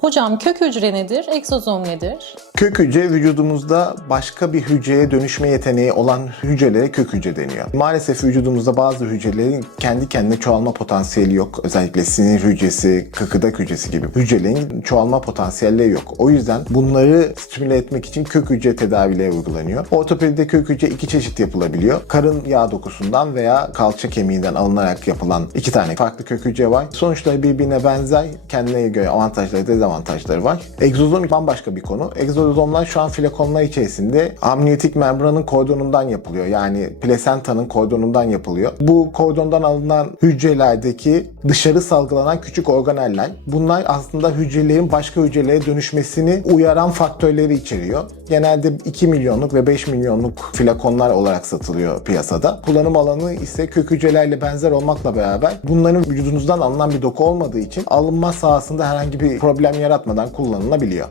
Hocam kök hücre nedir? Egzozom nedir? Kök hücre vücudumuzda başka bir hücreye dönüşme yeteneği olan hücrelere kök hücre deniyor. Maalesef vücudumuzda bazı hücrelerin kendi kendine çoğalma potansiyeli yok. Özellikle sinir hücresi, kıkırdak hücresi gibi hücrelerin çoğalma potansiyelleri yok. O yüzden bunları stimüle etmek için kök hücre tedavileri uygulanıyor. Ortopedide kök hücre iki çeşit yapılabiliyor. Karın yağ dokusundan veya kalça kemiğinden alınarak yapılan iki tane farklı kök hücre var. Sonuçları birbirine benzer, kendine göre avantajları dezavantajları var. Egzozom bambaşka bir konu. Egzozomlar şu an flakonlar içerisinde amniyotik membranın kordonundan yapılıyor. Yani plasentanın kordonundan yapılıyor. Bu kordondan alınan hücrelerdeki dışarı salgılanan küçük organeller. Bunlar aslında hücrelerin başka hücrelere dönüşmesini uyaran faktörleri içeriyor. Genelde 2 milyonluk ve 5 milyonluk flakonlar olarak satılıyor piyasada. Kullanım alanı ise kök hücrelerle benzer olmakla beraber bunların vücudunuzdan alınan bir doku olmadığı için alınma sahasında herhangi bir problem yaratmadan kullanılabiliyor.